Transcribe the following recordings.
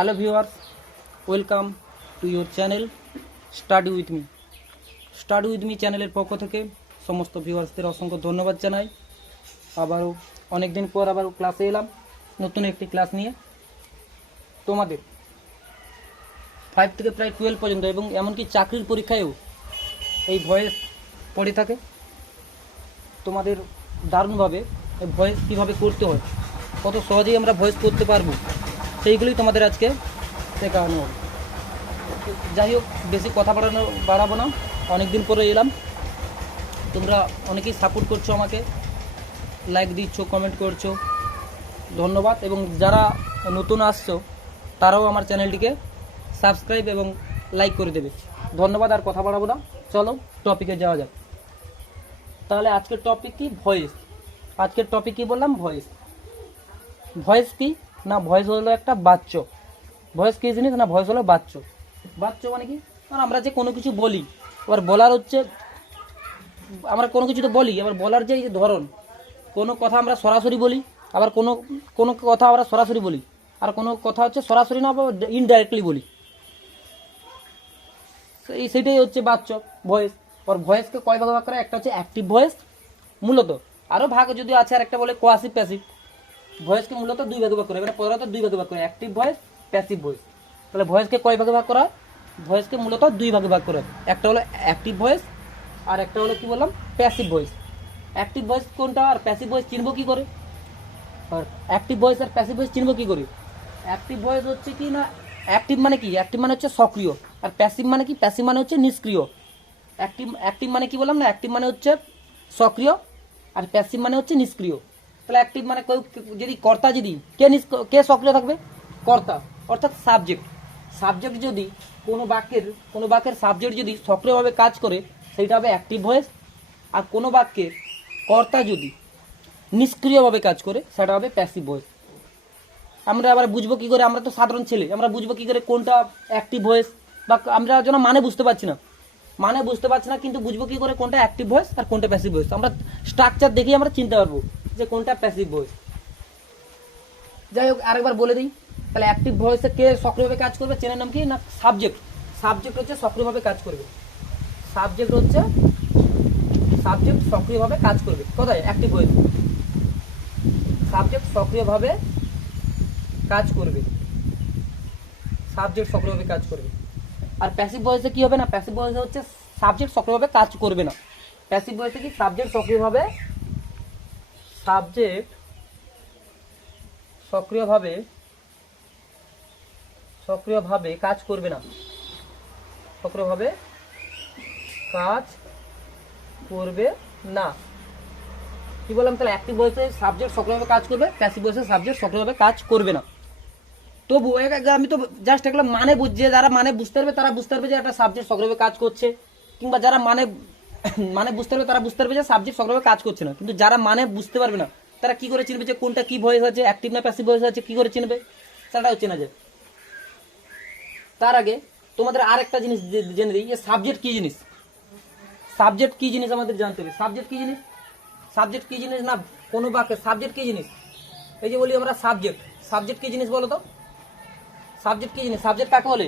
Hello viewers, welcome to your channel study with me চ্যানেলের পক্ষ থেকে সমস্ত ভিউয়ার্সদের অসংখ্য ধন্যবাদ জানাই। আবারও অনেক দিন পর আবারও ক্লাসে এলাম নতুন একটি ক্লাস নিয়ে। তোমাদের 5 থেকে প্রায় 12 পর্যন্ত এবং এমনকি চাকরির পরীক্ষায়ও এই ভয়েস পড়ে থাকে। তোমাদের দারুণভাবে এই ভয়েস কীভাবে করতে হয়, কত সহজেই আমরা ভয়েস করতে পারবো, সেইগুলোই তোমাদের আজকে শেখানো হবে। যাই হোক, বেশি কথা বাড়াবো না, অনেক দিন পরে এলাম। তোমরা অনেকেই সাপোর্ট করছো, আমাকে লাইক দিচ্ছ, কমেন্ট করছো, ধন্যবাদ। এবং যারা নতুন আসছো তারাও আমার চ্যানেলটিকে সাবস্ক্রাইব এবং লাইক করে দেবে, ধন্যবাদ। আর কথা বাড়াবো না, চলো টপিকে যাওয়া যাক। তাহলে আজকের টপিক কি? ভয়েস। আজকের টপিক কি বললাম? ভয়েস। ভয়েস কি না, ভয়েস হলো একটা বাচ্চ। ভয়েস কী জিনিস না, ভয়েস হলো বাচ্চ। বাচ্চ মানে কি? কারণ আমরা যে কোনো কিছু বলি, এবার বলার হচ্ছে, আমরা কোনো কিছু তো বলি, আবার বলার যে ধরন, কোনো কথা আমরা সরাসরি বলি, আবার কোনো কোনো কথা আমরা সরাসরি বলি, আর কোনো কথা হচ্ছে সরাসরি না, আবার ইনডাইরেক্টলি বলি। সেইটাই হচ্ছে বাচ্চ, ভয়েস। আর ভয়েসকে কয় ভাগে ভাগ করে? একটা হচ্ছে অ্যাক্টিভ ভয়েস, মূলত আরও ভাগ যদি আছে, আর একটা বলে কোয়াসিভ প্যাসিভ। ভয়েসকে মূলত দুই ভাগে ভাগ করে, মানে প্রধানত দুই ভাগে ভাগ করে, অ্যাক্টিভ ভয়েস, প্যাসিভ ভয়েস। তাহলে ভয়েসকে কয় ভাগে ভাগ করা? ভয়েসকে মূলত দুই ভাগে ভাগ করে, একটা হলো অ্যাক্টিভ ভয়েস আর একটা হলো কি বললাম, প্যাসিভ ভয়েস। অ্যাক্টিভ ভয়েস কোনটা আর প্যাসিভ ভয়েস চিনবো কী করে? আর অ্যাক্টিভ ভয়েস আর প্যাসিভ ভয়েস চিনবো কী করে? অ্যাক্টিভ ভয়েস হচ্ছে কি না, অ্যাক্টিভ মানে কি? অ্যাক্টিভ মানে হচ্ছে সক্রিয়। আর প্যাসিভ মানে কি? প্যাসিভ মানে হচ্ছে নিষ্ক্রিয়। অ্যাক্টিভ মানে কি বললাম না, অ্যাক্টিভ মানে হচ্ছে সক্রিয়, আর প্যাসিভ মানে হচ্ছে নিষ্ক্রিয়। তাহলে অ্যাক্টিভ মানে যদি কর্তা, যদি কে সক্রিয় থাকবে? কর্তা, অর্থাৎ সাবজেক্ট। সাবজেক্ট যদি কোনো বাক্যের সাবজেক্ট যদি সক্রিয়ভাবে কাজ করে, সেইটা হবে অ্যাক্টিভ ভয়েস। আর কোনো বাক্যের কর্তা যদি নিষ্ক্রিয়ভাবে কাজ করে, সেটা হবে প্যাসিভ ভয়েস। আমরা আবার বুঝবো কী করে? আমরা তো সাধারণ ছেলে, আমরা বুঝবো কী করে কোনটা অ্যাক্টিভ ভয়েস? বা আমরা যেন মানে বুঝতে পারছি না, কিন্তু বুঝবো কী করে কোনটা অ্যাক্টিভ ভয়েস আর কোনটা প্যাসিভ ভয়েস? আমরা স্ট্রাকচার দেখেই আমরা চিনতে পারবো যে কোনটা প্যাসিভ ভয়েস। যাই হোক, আরেকবার বলে দিই। তাহলে অ্যাক্টিভ ভয়েসে কে সক্রিয়ভাবে কাজ করবে? চেনার নাম কি না, সাবজেক্ট। সাবজেক্ট হচ্ছে সক্রিয়ভাবে কাজ করবে। সাবজেক্ট সক্রিয়ভাবে কাজ করবে। কোথায়? Active voice. সাবজেক্ট সক্রিয়ভাবে কাজ করবে, আর প্যাসিভ ভয়েসে কি হবে না, প্যাসিভ ভয়েসে হচ্ছে সাবজেক্ট সক্রিয়ভাবে কাজ করবে না। প্যাসিভ ভয়েসে কি? সাবজেক্ট সক্রিয়ভাবে কাজ করবে না, কি বললাম? তাহলে অ্যাক্টিভ ভয়েসে সাবজেক্ট সক্রিয়ভাবে কাজ করবে, প্যাসিভ ভয়েসে সাবজেক্ট সক্রিয়ভাবে কাজ করবে না। তবু আমি তো জাস্ট একটা মানে বুঝছে, যারা মানে বুঝতে পারবে তারা বুঝতে পারবে যে একটা সাবজেক্ট সক্রিয়ভাবে কাজ করছে, কিংবা যারা মানে বুঝতে পারবে তারা বুঝতে পারবে যে সাবজেক্ট সক্রিয়ভাবে কাজ করছে না। কিন্তু যারা মানে বুঝতে পারবে না, তারা কি করে চিনবে যে কোনটা কি ভয়েস আছে, অ্যাক্টিভ না প্যাসিভ ভয়েস আছে? কি করে চিনবে? সেটাও চেনা যায়। তার আগে তোমাদের আরেকটা জিনিস জেনে দিই, যে সাবজেক্ট কি জিনিস। আমাদের জানতে হবে সাবজেক্ট কি জিনিস না, কোনো বাক্যে সাবজেক্ট কি জিনিস। এই যে বলি আমরা সাবজেক্ট কি জিনিস বলো তো? সাবজেক্ট কি জিনিস? সাবজেক্ট কাকে বলে?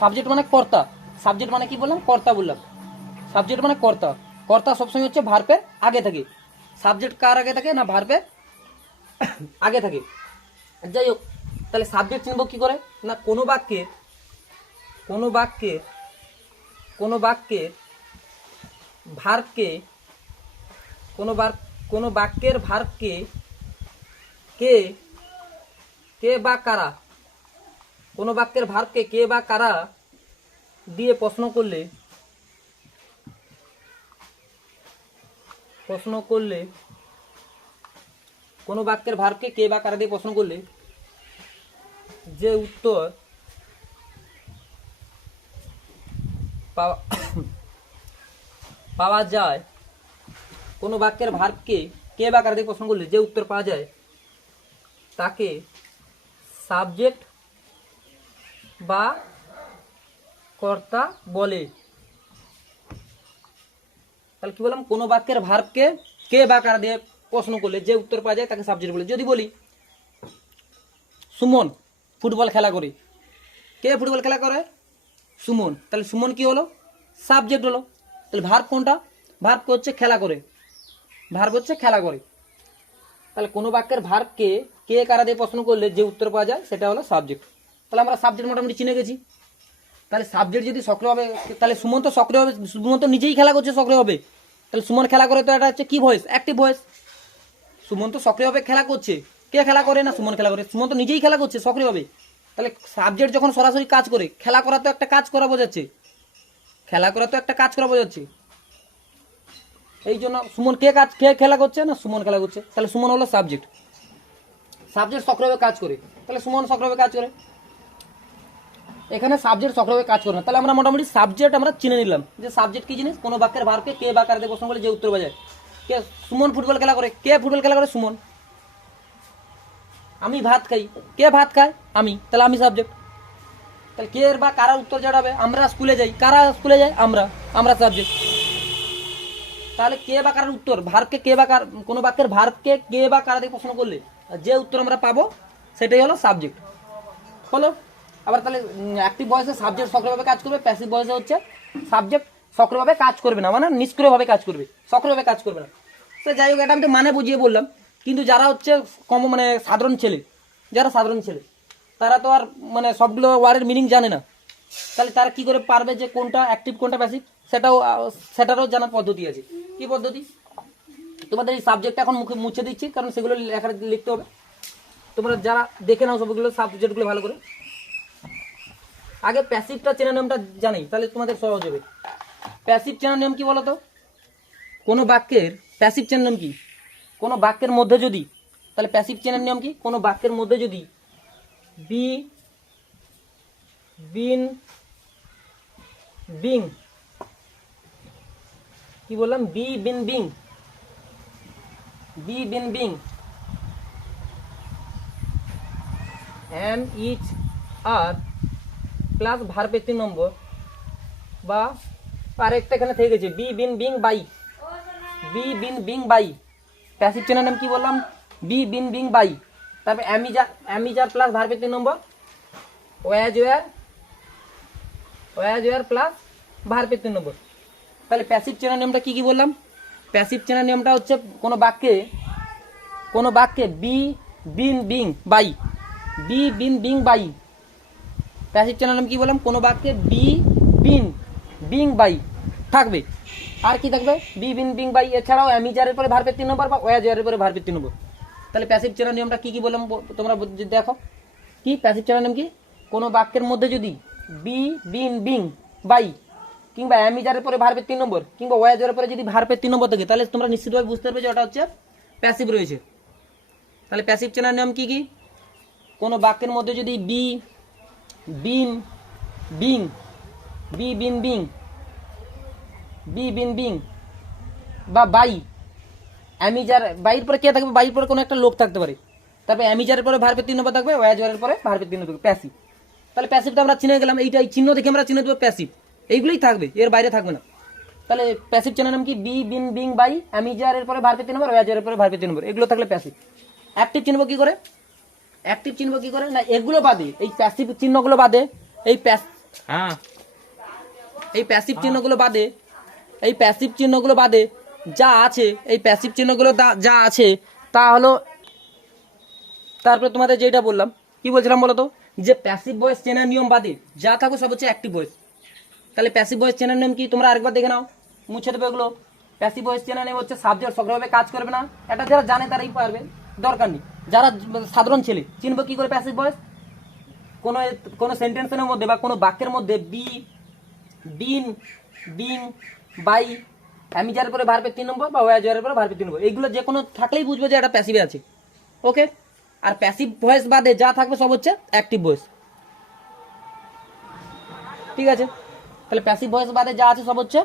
সাবজেক্ট মানে কর্তা। সাবজেক্ট মানে কি বললাম? কর্তা বললাম। সাবজেক্ট মানে কর্তা। কর্তা সবসময় হচ্ছে ভার্বের আগে থাকে। সাবজেক্ট কার আগে থাকে? না, ভার্বের আগে থাকে। যাই হোক, তাহলে সাবজেক্ট চিনব কি করে? না, কোনো বাক্যের ভার্বকে, কোনো বাক্যের ভার্বকে কে বা কারা, কোনো বাক্যের ভার্বকে কে বা কারা দিয়ে প্রশ্ন করলে কোনো বাক্যের ভার্বকে কে বা কারা দিয়ে প্রশ্ন করলে যে উত্তর পাওয়া যায়, কোনো বাক্যের ভার্বকে কে বা কারা দিয়ে প্রশ্ন করলে যে উত্তর পাওয়া যায়, তাকে সাবজেক্ট বা কর্তা বলে। তাহলে কি বললাম? কোনো বাক্যের ভার্বকে কে বা কারা দিয়ে প্রশ্ন করলে যে উত্তর পাওয়া যায়, তাকে সাবজেক্ট বলে। যদি বলি সুমন ফুটবল খেলা করে, কে ফুটবল খেলা করে? সুমন। তাহলে সুমন কি হলো? সাবজেক্ট হলো। তাহলে ভার্ব কোনটা? ভার্ব হচ্ছে খেলা করে, ভার্ব হচ্ছে খেলা করে। তাহলে কোনো বাক্যের ভার্বকে কে কারা দিয়ে প্রশ্ন করলে যে উত্তর পাওয়া যায় সেটা হলো সাবজেক্ট। তাহলে আমরা সাবজেক্ট মোটামুটি চিনে গেছি। তাহলে সাবজেক্ট যদি সক্রিয় হবে, তাহলে সুমন তো সক্রিয় হবে, সুমন তো নিজেই খেলা করছে, সক্রিয় হবে। তাহলে সুমন খেলা করে, তো এটা হচ্ছে কি ভয়েস? Active voice. সুমন তো সক্রিয়ভাবে খেলা করছে, কে খেলা করে? না সুমন খেলা করে। সুমন তো নিজেই খেলা করছে, সক্রিয়ভাবে। তাহলে সাবজেক্ট যখন সরাসরি কাজ করে, খেলা করা তো একটা কাজ করা বোঝাচ্ছে, খেলা করা তো একটা কাজ করা বোঝাচ্ছে। এই জন্য সুমন কে খেলা করছে? না সুমন খেলা করছে। তাহলে সুমন হলো সাবজেক্ট। সাবজেক্ট সক্রিয়ভাবে কাজ করে, তাহলে সুমন সক্রিয়ভাবে কাজ করে। এখানে সাবজেক্ট সক্রিয়ভাবে কাজ করে না। তাহলে আমরা মোটামুটি সাবজেক্ট আমরা চিনে নিলাম যে সাবজেক্ট কি জিনিস। কোনো বাক্যের ভার্বকে কে বা কার দিয়ে প্রশ্ন করলে যে উত্তর পাওয়া যায়। কে? সুমন ফুটবল খেলা করে। কে ফুটবল খেলা করে? সুমন। আমি ভাত খাই। কে ভাত খায়? আমি। তাহলে আমি সাবজেক্ট। তাহলে কে বা কারা উত্তর যেটা হবে, আমরা স্কুলে যাই। কারা স্কুলে যায়? আমরা। আমরা সাবজেক্ট। তাহলে কে বা কার উত্তর, ভার্বকে কে বা কার, কোনো বাক্যের ভার্বকে কে বা কারা দিয়ে প্রশ্ন করলে যে উত্তর আমরা পাবো সেটাই হলো সাবজেক্ট। হলো। আবার তাহলে অ্যাক্টিভ ভয়েসে সাবজেক্ট সক্রিয়ভাবে কাজ করবে, প্যাসিভ ভয়েসে হচ্ছে সাবজেক্ট সক্রিয়ভাবে কাজ করবে না, মানে নিষ্ক্রিয়ভাবে কাজ করবে, সক্রিয়ভাবে কাজ করবে না। তো যাই হোক, এটা আমি তো মানে বুঝিয়ে বললাম। কিন্তু যারা হচ্ছে মানে সাধারণ ছেলে, যারা সাধারণ ছেলে, তারা তো আর মানে সবগুলো ওয়ার্ডের মিনিং জানে না। তাহলে তারা কি করে পারবে যে কোনটা অ্যাক্টিভ কোনটা প্যাসিভ? সেটারও জানার পদ্ধতি আছে। কি পদ্ধতি? তোমাদের এই সাবজেক্টটা এখন মুখে মুছে দিচ্ছি, কারণ সেগুলো লেখা লিখতে হবে। তোমরা যারা দেখে নাও সবগুলো সাবজেক্টগুলো ভালো করে। আগে প্যাসিভটা চেনার নিয়মটা জানি, তাহলে তোমাদের সহজ হবে। প্যাসিভ চেনার নিয়ম কি বলো তো? কোনো বাক্যের প্যাসিভ চেনার নিয়ম কি? কোনো বাক্যের মধ্যে যদি, তাহলে প্যাসিভ চেনার নিয়ম কি? কোনো বাক্যের মধ্যে যদি বি, বিন, বিং, কি বললাম? Be been being, be been being, am is are plus ভার্বের 3 নম্বর, বা আরেকটা এখানে থেকে গেছে, be been being by, be been being by. Passive চেনার নাম কি বললাম? Be been being by. তারপর অ্যামিজার প্লাস ভার্বের 3 নম্বর, ওয়াজ ওয়ার প্লাস ভার্বের 3 নম্বর। তাহলে প্যাসিভ চেনার নিয়মটা কি কি বললাম? প্যাসিভ চেনার নিয়মটা হচ্ছে কোনো বাক্যে be been being by, be been being by. Passive চেনার নাম কি বললাম? কোনো বাক্যে বি বিন বিং বাই থাকবে। আর কি থাকবে? Be been being by. এছাড়াও অ্যামিজারের পরে ভার্বের 3 নম্বর বা ওয়াজের পরে ভার্বের 3 নম্বর। তাহলে প্যাসিভ চেনার নিয়মটা কি কি বললাম তোমরা দেখো। কি প্যাসিভ চেনার নিয়ম কি? কোনো বাক্যের মধ্যে যদি বি বিন বিং বাই কিংবা অ্যামিজারের পরে ভার্বের 3 নম্বর কিংবা ওয়াজের পরে যদি ভার্বের 3 নম্বর থাকে, তাহলে তোমরা নিশ্চিতভাবে বুঝতে পারবে যে ওটা হচ্ছে প্যাসিভ রয়েছে। তাহলে প্যাসিভ চেনার নিয়ম কি কি? কোনো বাক্যের মধ্যে যদি B been being, be been being, be been being বা বাই, অ্যামিজার, বাইর পরে কে থাকবে? বাইর পরে কোনো একটা লোক থাকতে পারে। তারপরে অ্যামিজারের পরে ভার্বের 3 নম্বর থাকবে, ওয়াজের পরে ভার্বের 3 নম্বর, প্যাসিভ। তাহলে প্যাসিভটা আমরা চিনে গেলাম, এইটাই চিহ্ন দেখে আমরা চিনে দেবো প্যাসিভ। এইগুলোই থাকবে, এর বাইরে থাকবে না। তাহলে প্যাসিভ চেনার নাম কি? বি বিন বিং বাই, অ্যামিজারের পরে ভার্বের 3 নম্বর, ওয়াজের পরে ভার্বের 3 নম্বর, এগুলো থাকলে প্যাসিভ। অ্যাক্টিভ চিনবো কি করে? অ্যাক্টিভ চিনবো কি করে? না এগুলো বাদে, এই প্যাসিভ চিহ্নগুলো বাদে, এই প্যাসিভ চিহ্নগুলো বাদে, এই প্যাসিভ চিহ্নগুলো বাদে যা আছে, এই প্যাসিভ চিহ্নগুলো যা আছে তা হলো, তারপরে তোমাদের যেটা বললাম, কি বলছিলাম বলো তো? যে প্যাসিভ ভয়েস চেনার নিয়ম বাদে যা থাকবে সব হচ্ছে অ্যাক্টিভ ভয়েস। তাহলে প্যাসিভ ভয়েস চেনার নিয়ম কি? তোমরা আরেকবার দেখে নাও, মুছে দেবে এগুলো। প্যাসিভ ভয়েস চেনার নিয়ম হচ্ছে সাবজেক্ট সক্রিয়ভাবে কাজ করবে না। এটা যারা জানে তারাই পারবে, দরকার নেই। যারা সাধারণ ছেলে, চিনবো কি করে প্যাসিভ ভয়েস? কোনো সেন্টেন্সের মধ্যে বা কোনো বাক্যের মধ্যে বি বিন বিং বাই, অ্যামিজারের পরে ভার্বের 3 নম্বর বা ওয়াজের পরে ভার্বের 3 নম্বর, এইগুলো যে কোনো থাকলেই বুঝবো যে এটা প্যাসিভে আছে। ওকে। আর প্যাসিভ ভয়েস বাদে যা থাকবে সব হচ্ছে অ্যাক্টিভ ভয়েস। ঠিক আছে? তাহলে প্যাসিভ ভয়েস বাদে যা আছে সব হচ্ছে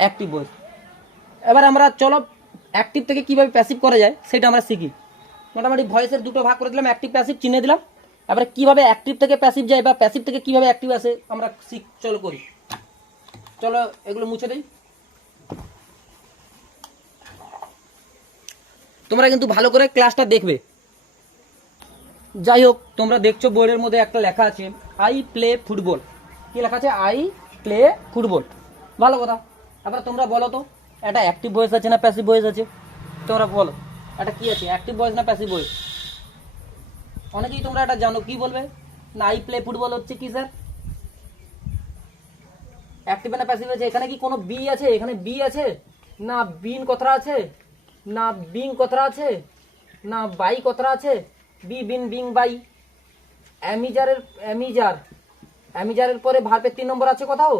অ্যাক্টিভ ভয়েস। এবার আমরা চলো অ্যাক্টিভ থেকে কিভাবে প্যাসিভ করা যায় সেটা আমরা শিখি। মোটামুটি ভয়েসের দুটো ভাগ করে দিলাম, অ্যাক্টিভ প্যাসিভ চিনে দিলাম। এবারে কিভাবে অ্যাক্টিভ থেকে প্যাসিভ যায় বা প্যাসিভ থেকে কিভাবে অ্যাক্টিভ আসে আমরা চলো করি। চলো এগুলো মুছে দিই। তোমরা কিন্তু ভালো করে ক্লাসটা দেখবে। যাই হোক, তোমরা দেখছো বোর্ডের মধ্যে একটা লেখা আছে আই প্লে ফুটবল। কি লেখা আছে? I play football. ভালো কথা। এবার তোমরা বলো তো, এটা অ্যাক্টিভ ভয়েস আছে না প্যাসিভ ভয়েস আছে? তোমরা বলো, এটা কি আছে, অ্যাক্টিভ ভয়েস না প্যাসিভ ভয়েস? অনেকেই তোমরা এটা জানো, কি বলবে না আই প্লে ফুটবল হচ্ছে কি স্যার, অ্যাক্টিভ না প্যাসিভ আছে? এখানে কি কোনো বি আছে? এখানে বি আছে না, বিন কথাটা আছে না, বিং কথাটা আছে না, বাই কথাটা আছে? Be been being by. অ্যামিজারের পরে ভার্বের 3 নম্বর আছে কোথাও?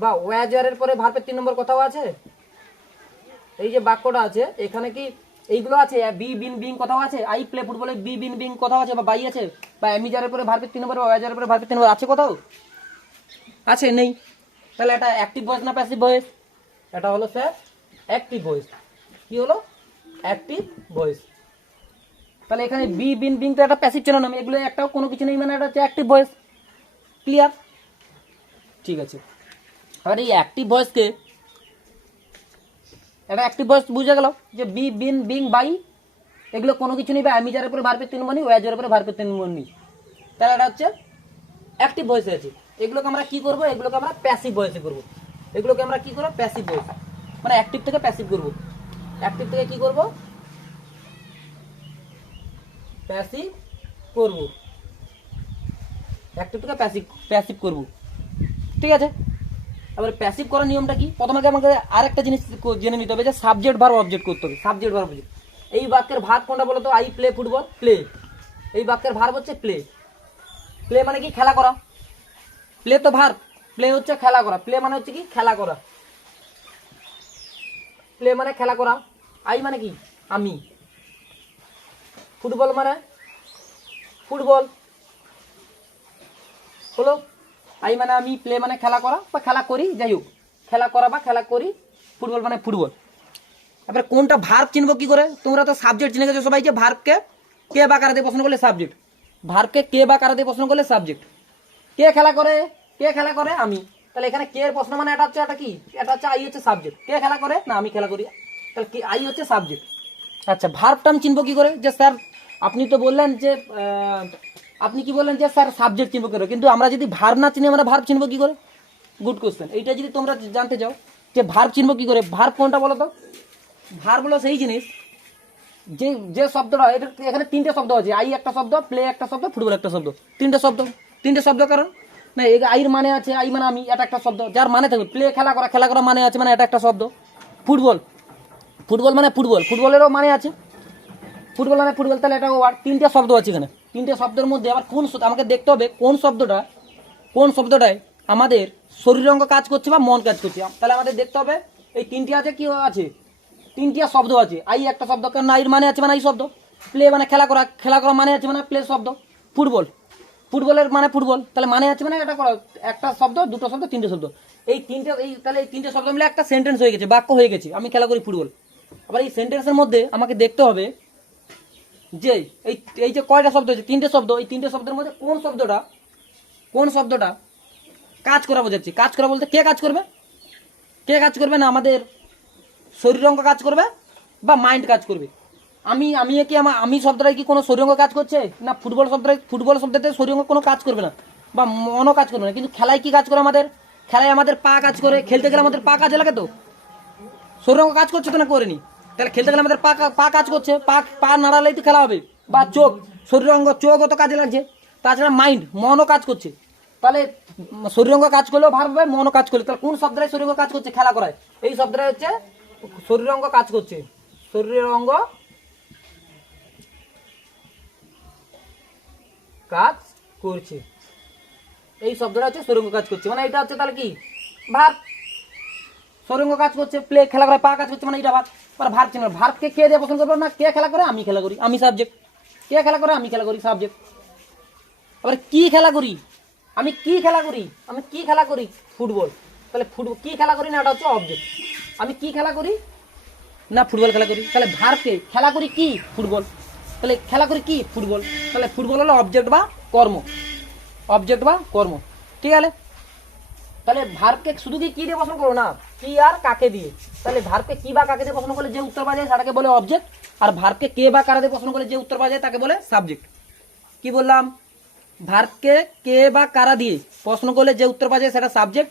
বা ওয়াজারের পরে ভার্বের 3 নম্বর কোথাও আছে? এই যে বাক্যটা আছে এখানে কি এইগুলো আছে? বি বিন বিং কোথাও আছে? আই প্লে ফুটবলে বি বিন বিং কোথাও আছে? বা বাই আছে? বা অ্যামিজারের পরে ভার্বের 3 নম্বর, ওয়াজারের পরে ভার্বের 3 নম্বর আছে কোথাও? আছে? নেই। তাহলে এটা অ্যাক্টিভ ভয়েস না প্যাসিভ ভয়েস? এটা হলো স্যার অ্যাক্টিভ ভয়েস। কি হলো? Active voice. তাহলে এখানে বি বিন বিং তো একটা প্যাসিভ চেনো নাম, এগুলো একটাও কোনো কিছু নেই, মানে এটা হচ্ছে অ্যাক্টিভ ভয়েস। ক্লিয়ার? ঠিক আছে। এবার এই অ্যাক্টিভ ভয়েসকে, এটা অ্যাক্টিভ ভয়েস বুঝে গেল যে বি বিন বিং বাই এগুলো কোনো কিছু নেই, বা অ্যামিজারের উপরে ভার্বের 3 নম্বর নেই, ওয়াজারের উপরে ভার্বের 3 নম্বর নেই, তাহলে এটা হচ্ছে অ্যাক্টিভ ভয়েসে আছে। এগুলোকে আমরা কি করব? এগুলোকে আমরা প্যাসিভ ভয়েসে করব। এগুলোকে আমরা কি করব? প্যাসিভ ভয়েস, মানে অ্যাক্টিভ থেকে প্যাসিভ করব। অ্যাক্টিভ থেকে কি করব? প্যাসিভ করব। অ্যাক্টিভ থেকে প্যাসিভ করব। ঠিক আছে। এবার প্যাসিভ করার নিয়মটা কি? প্রথমে আমাকে আরেকটা জিনিস জেনে নিতে হবে যে সাবজেক্ট ভার্ব অবজেক্ট করতে হবে। Subject verb object. এই বাক্যের ভার্ব কোনটা বলো তো? I play football, play. এই বাক্যের ভার্ব হচ্ছে প্লে। প্লে মানে কি? খেলা করা। প্লে তো ভার্ব, প্লে হচ্ছে খেলা করা। প্লে মানে হচ্ছে কি? খেলা করা। প্লে মানে খেলা করা। আই মানে কি? আমি। ফুটবল মানে ফুটবল হলো। আই মানে আমি, প্লে মানে খেলা করা বা খেলা করি, যাই হোক খেলা করা বা খেলা করি। ফুটবল মানে ফুটবল। এবার কোনটা ভার্ব চিনবো কি করে? তোমরা তো সাবজেক্ট চিনে গেছো সবাই, যে ভার্বকে কে বা কারা দিয়ে প্রশ্ন করলে সাবজেক্ট। ভার্বকে কে বা কারা দিয়ে প্রশ্ন করলে সাবজেক্ট। কে খেলা করে? কে খেলা করে? আমি। তাহলে এখানে কে এর প্রশ্ন মানে এটা হচ্ছে, এটা কি? এটা হচ্ছে আই হচ্ছে সাবজেক্ট। কে খেলা করে? না আমি খেলা করি। তাহলে কি আই হচ্ছে সাবজেক্ট। আচ্ছা, ভার্বটা আমি চিনবো কি করে? যে স্যার আপনি তো বললেন যে আপনি কি বললেন যে স্যার সাবজেক্ট চিনবো কি করে, কিন্তু আমরা যদি ভার্ব না চিনি আমরা ভার্ব চিনবো কি করে? Good question. এইটা যদি তোমরা জানতে চাও যে ভার্ব চিনবো কি করে, ভার্ব কোনটা বলো তো? ভার্ব হলো সেই জিনিস যে যে শব্দটা, এখানে 3টে শব্দ আছে। আই একটা শব্দ, প্লে একটা শব্দ, ফুটবল একটা শব্দ। 3টে শব্দ। 3টে শব্দ কারণ না, আইর মানে আছে, আই মানে আমি, এটা একটা শব্দ যার মানে থাকবে। প্লে খেলা করা, খেলা করা মানে আছে, মানে এটা একটা শব্দ। ফুটবল, ফুটবল মানে ফুটবল, ফুটবলেরও মানে আছে, ফুটবল মানে ফুটবল, তাহলে এটা ওয়ার্ড। 3টে শব্দ আছে এখানে। 3টে শব্দের মধ্যে আবার কোন আমাকে দেখতে হবে কোন শব্দটায় আমাদের শরীর অঙ্গ কাজ করছে বা মন কাজ করছে। তাহলে আমাদের দেখতে হবে এই 3টি আছে, কি আছে? 3টি শব্দ আছে। আই একটা শব্দ, কারণ আইর মানে আছে মানে আই শব্দ। প্লে মানে খেলা করা, খেলা করা মানে আছে মানে প্লে শব্দ। ফুটবল, ফুটবলের মানে ফুটবল, তাহলে মানে আছে মানে এটা করা, একটা শব্দ, দুটো শব্দ, 3টে শব্দ। এই 3টে, এই তাহলে এই 3টে শব্দ মিলে একটা সেন্টেন্স হয়ে গেছে, বাক্য হয়ে গেছে, আমি খেলা করি ফুটবল। আবার এই সেন্টেন্সের মধ্যে আমাকে দেখতে হবে যে এই যে কয়টা শব্দ আছে? 3টে শব্দ। এই 3টে শব্দের মধ্যে কোন শব্দটা কাজ করা বোঝাচ্ছে? কাজ করা বলতে কে কাজ করবে? কে কাজ করবে? না আমাদের শরীর অঙ্গ কাজ করবে বা মাইন্ড কাজ করবে। আমি কি আমি শব্দটাই কি কোনো শরীর অঙ্গ কাজ করছে? না, ফুটবল শব্দতে শরীর অঙ্গ কোনো কাজ করবে না বা মনও কাজ করবে না। কিন্তু খেলায় কি কাজ করে? আমাদের খেলায় আমাদের পা কাজ করে। খেলতে গেলে আমাদের পা কাজে লাগে, তো শরীর অঙ্গ কাজ করছে তো না করেনি? তাহলে খেলতে গেলে আমাদের পা কাজ করছে, পা নাড়ালেই তো খেলা হবে। বা চোখ, শরীর অঙ্গ, চোখও তো কাজে লাগছে। তাছাড়া মাইন্ড, মনও কাজ করছে। তাহলে শরীর অঙ্গ কাজ করলেও ভালো হবে, মনও কাজ করলে। তাহলে কোন শব্দটাই শরীর অঙ্গ কাজ করছে? খেলা করায়। এই শব্দটা হচ্ছে শরীর অঙ্গ কাজ করছে। শরীরের অঙ্গ কাজ করছে, এই শব্দটা হচ্ছে শরীর অঙ্গ কাজ করছে, মানে এটা হচ্ছে তাহলে কি? ভার্ব। শরীর অঙ্গ কাজ করছে, প্লে খেলা করে, পা কাজ করছে, মানে এটা ভার্ব। ভার্ব চিহ্ন। ভার্বকে কে দিয়ে পছন্দ করবো? না কে খেলা করে? আমি খেলা করি, আমি সাবজেক্ট। কে খেলা করে? আমি খেলা করি, সাবজেক্ট। আবার কি খেলা করি? আমি কি খেলা করি? আমি কি খেলা করি? ফুটবল। তাহলে ফুটবল কি খেলা করি? না এটা হচ্ছে অবজেক্ট। আমি কি খেলা করি? না ফুটবল খেলা করি। তাহলে ভার্বকে খেলা করি কি? ফুটবল। তাহলে খেলা করি কি? ফুটবল। তাহলে ফুটবল হলো অবজেক্ট বা কর্ম, অবজেক্ট বা কর্ম। ঠিক আছে। তাহলে ভার্বকে শুধু কি দিয়ে প্রশ্ন করো? না কি আর কাকে দিয়ে। তাহলে ভার্বকে কি বা কাকে দিয়ে প্রশ্ন করলে যে উত্তর পাওয়া যায় সেটাকে বলে অবজেক্ট, আর ভার্বকে কে বা কারা দিয়ে প্রশ্ন করলে যে উত্তর পাওয়া যায় তাকে বলে সাবজেক্ট। কি বললাম, ভার্বকে কে বা কারা দিয়ে প্রশ্ন করলে যে উত্তর পাওয়া যায় সেটা সাবজেক্ট,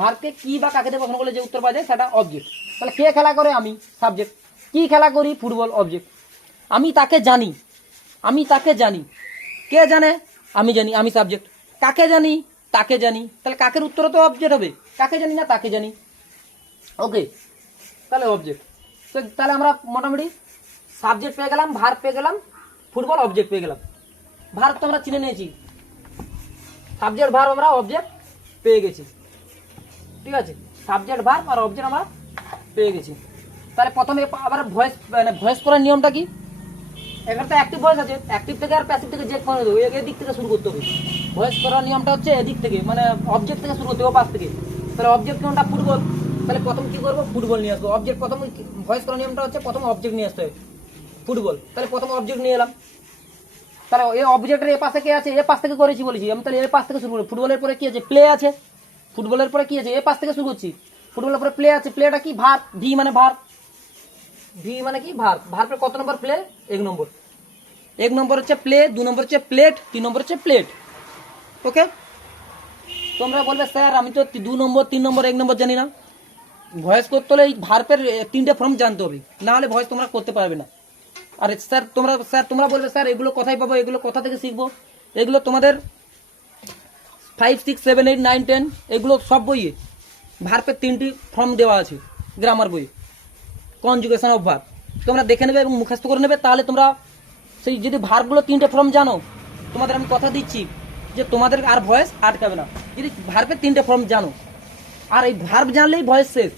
ভার্বকে কি বা কাকে দিয়ে প্রশ্ন করলে যে উত্তর পাওয়া যায় সেটা অবজেক্ট। তাহলে কে খেলা করে, আমি, সাবজেক্ট। কি খেলা করি, ফুটবল, অবজেক্ট। আমি তাকে জানি, আমি তাকে জানি। কে জানে, আমি জানি, আমি সাবজেক্ট। কাকে জানি, তাকে জানি। তাহলে কাকের উত্তর তো অবজেক্ট হবে, কাকে জানি না তাকে জানি। ওকে, তাহলে অবজেক্ট। তো তাহলে আমরা মোটামুটি সাবজেক্ট পেয়ে গেলাম, ভার্ব পেয়ে গেলাম, ফুটবল অবজেক্ট পেয়ে গেলাম। ভার্ব তো আমরা চিনে নিয়েছি, সাবজেক্ট ভার্ব আমরা অবজেক্ট পেয়ে গেছি। ঠিক আছে, সাবজেক্ট ভার্ব আর অবজেক্ট আমরা পেয়ে গেছি। তাহলে প্রথমে আবার ভয়েস, মানে ভয়েস করার নিয়মটা কি, এখানে তো অ্যাক্টিভ ভয়েস আছে, অ্যাক্টিভ থেকে আর প্যাসিভ থেকে চেক করে দেবো, এদিক থেকে শুরু করতে হবে। ভয়েস করার নিয়মটা হচ্ছে এদিক থেকে, মানে অবজেক্ট থেকে শুরু করতে হবে, পাশ থেকে। তাহলে অবজেক্ট নিয়মটা ফুটবল, তাহলে প্রথম কি করবো, ফুটবল নিয়ে আসবো। অবজেক্ট প্রথম, ভয়েস করার নিয়মটা হচ্ছে প্রথম অবজেক্ট নিয়ে আসতে হবে, ফুটবল। তাহলে প্রথম অবজেক্ট নিয়ে এলাম। তাহলে এই অবজেক্টের এ পাশে কে আছে, এ পাশ থেকে করেছি বলেছি আমি, তাহলে এ পাশ থেকে শুরু করি। ফুটবলের পরে কি আছে, প্লে আছে। ফুটবলের পরে কি আছে, এ পাশ থেকে শুরু করছি। ফুটবলের পরে প্লে আছে, প্লেটা কি, ভার্ব, ভি মানে ভার্ব, ভি মানে কি ভার্ব। ভার্বের কত নম্বর, প্লে, 1 নম্বর। 1 নম্বর হচ্ছে প্লে, 2 নম্বর হচ্ছে প্লেট, 3 নম্বর হচ্ছে প্লেট। ওকে, তোমরা বলবে স্যার আমি তো 2 নম্বর, 3 নম্বর, 1 নম্বর জানি না। ভয়েস করতে হলে এই ভার্বের 3টে ফর্ম জানতে হবে, না হলে ভয়েস তোমরা করতে পারবে না। আর তোমরা বলবে স্যার এগুলো কোথায় পাবো, এগুলো কোথা থেকে শিখবো। এগুলো তোমাদের 5, 6, 7, 8, 9, 10 এগুলো সব বইয়ে ভার্বের 3টি ফর্ম দেওয়া আছে, গ্রামার বই, কনজুগেশন অফ ভার্ব। তোমরা দেখে নেবে এবং মুখস্থ করে নেবে, তাহলে তোমরা সেই যদি ভার্বগুলো 3টে ফর্ম জানো, তোমাদের আমি কথা দিচ্ছি যে তোমাদের আর ভয়েস আটকাবে না, যদি ভার্বের 3টে ফর্ম জানো। আর এই ভার্ব জানলেই ভয়েস শেষ,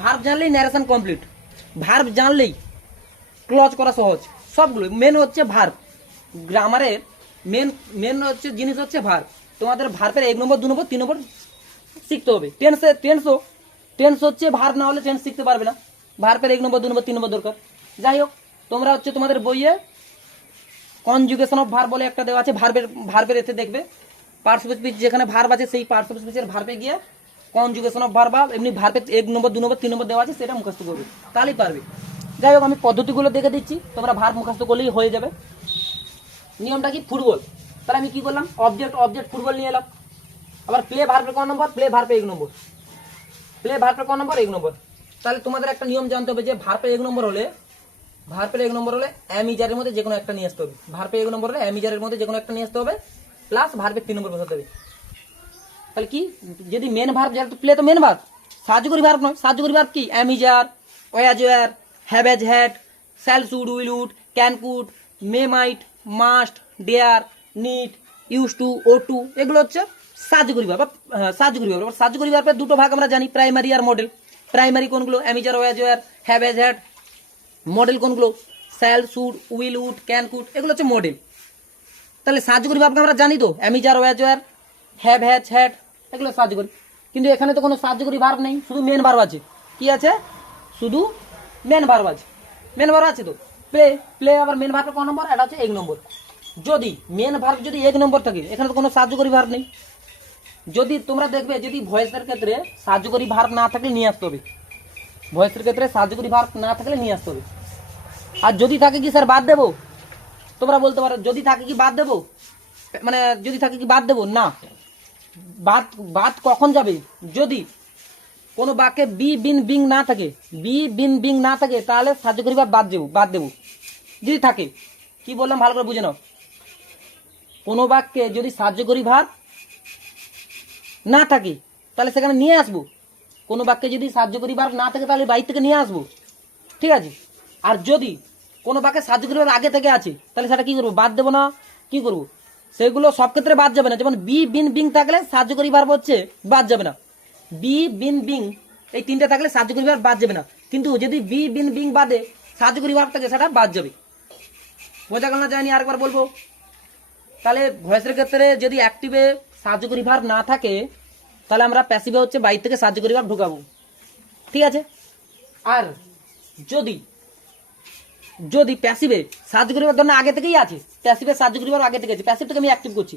ভার্ব জানলেই ন্যারেশন কমপ্লিট, ভার্ব জানলেই ক্লজ করা সহজ। সবগুলো মেন হচ্ছে ভার্ব, গ্রামারের মেন হচ্ছে জিনিস হচ্ছে ভার্ব। তোমাদের ভার্বের 1 নম্বর, 2 নম্বর, 3 নম্বর শিখতে হবে। টেন্স হচ্ছে ভার্ব না হলে টেন্স শিখতে পারবে না। ভার্বের 1 নম্বর, 2 নম্বর, 3 নম্বর দরকার। যাই হোক, তোমরা হচ্ছে তোমাদের বইয়ে কনজুগেশন অফ ভার্ব বলে একটা দেওয়া আছে, ভার্বের এতে দেখবে পার্টস অফ স্পিচ, যেখানে ভার্ব আছে সেই পার্টস অফ স্পিচের ভার্বে গিয়ে কনজুগেশন অফ ভার্ব, এমনি ভার্বের 1 নম্বর, 2 নম্বর, 3 নম্বর দেওয়া আছে, সেটা মুখস্থ করবে, তাহলেই পারবে। যাই হোক, আমি পদ্ধতিগুলো দেখে দিচ্ছি, তোমরা ভার্ব মুখস্থ করলেই হয়ে যাবে। নিয়মটা কি, ফুটবল। তাহলে আমি কি করলাম, অবজেক্ট ফুটবল নিয়ে এলাম। আবার প্লে ভার্বের কোন নম্বর, প্লে ভার্বের 1 নম্বর, প্লে ভার্বের কোন নম্বর, 1 নম্বর। তাহলে তোমাদের একটা নিয়ম জানতে হবে যে ভার্বের 1 নম্বর হলে, অ্যামিজারের মধ্যে যে কোনো একটা নিয়ে আসতে হবে। ভার্বের 1 নম্বর হলে অ্যামিজারের মধ্যে যে কোনো একটা নিয়ে আসতে হবে, প্লাস ভার্বের 3 নম্বর বসাতে হবে। তাহলে কি, যদি মেন ভার্ব, যেহেতু প্লে তো মেন ভার্ব, সাহায্যকারী ভার্ব নয়। সাহায্যকারী ভার্ব কি, am is are, was were, have has had, shall should will would, can could, may might, must, dare, need, use to, ought to, এগুলো হচ্ছে সাহায্যকারী ভার্ব। সাহায্যকারী ভার্ব। সাহায্যকারী ভার্বের 2টো ভাগ আমরা জানি, প্রাইমারি আর মডেল। প্রাইমারি কোনগুলো, am is are, was were, have has had. Modal কোনগুলো, shall should will would, can could, এগুলো হচ্ছে মডেল। তাহলে সাহায্যকারী ভার্বকে আমরা জানি তো, am is are, was were, have has had, এগুলো সাহায্যকারী। কিন্তু এখানে তো কোনো সাহায্যকারী ভার্ব নেই, শুধু মেন ভার্ব আছে। কি আছে, শুধু মেন ভার্ব আছে। মেন ভার্ব আছে তো, প্লে আবার মেন ভার্বের কোন নম্বর, এটা হচ্ছে 1 নম্বর। যদি মেন ভার্ব যদি 1 নম্বর থাকে, এখানে তো কোনো সাহায্যকারী ভার্ব নেই। যদি তোমরা দেখবে, যদি ভয়েসের ক্ষেত্রে সাহায্যকারী ভার্ব না থাকলে নিয়ে আসতে হবে, ভয়েসের ক্ষেত্রে সাহায্যকারী ভার্ব না থাকলে নিয়ে আসতে হবে। আর যদি থাকে কি স্যার বাদ দেবো, তোমরা বলতে পারো যদি থাকে কি বাদ দেবো, মানে যদি থাকে কি বাদ দেবো না, বাদ কখন যাবে, যদি কোনো বাক্যে বি বিন বিং না থাকে, তাহলে সাহায্যকারী ভার্ব বাদ দেবো। যদি থাকে, কি বললাম ভালো করে বুঝে নাও, কোনো বাক্যে যদি সাহায্যকারী ভার্ব না থাকে তাহলে সেখানে নিয়ে আসবো। কোনো বাক্যে যদি সাহায্যকারী ভার্ব না থাকে তাহলে বাইরে থেকে নিয়ে আসবো, ঠিক আছে। আর যদি কোনো বাক্যে সাহায্যকারী ভার্ব আগে থেকে আছে, তাহলে সেটা কি করবো, বাদ দেবো না, কি করবো, সেগুলো সব ক্ষেত্রে বাদ যাবে না। যেমন বি বিন বিং থাকলে সাহায্যকারী ভার্ব হচ্ছে বাদ যাবে না, বি বিন বিং এই 3টে থাকলে সাহায্যকারী ভার্ব বাদ যাবে না। কিন্তু যদি বি বিন বিং বাদে সাহায্যকারী ভার্ব থাকে, সেটা বাদ যাবে। বোঝা গেল না, যায়নি, আরেকবার বলবো। তাহলে ভয়েসের ক্ষেত্রে যদি অ্যাক্টিভে সাহায্যকারী ভার্ব না থাকে, তাহলে আমরা প্যাসিভে হচ্ছে বাইরে থেকে সাহায্যকারী ভার্ব ঢুকাবো, ঠিক আছে। আর যদি প্যাসিভে সাহায্যকারী ভার্ব ধরুন আগে থেকেই আছে, প্যাসিভে সাহায্যকারী ভার্ব আগে থেকে আছে, প্যাসিভ থেকে আমি অ্যাক্টিভ করছি,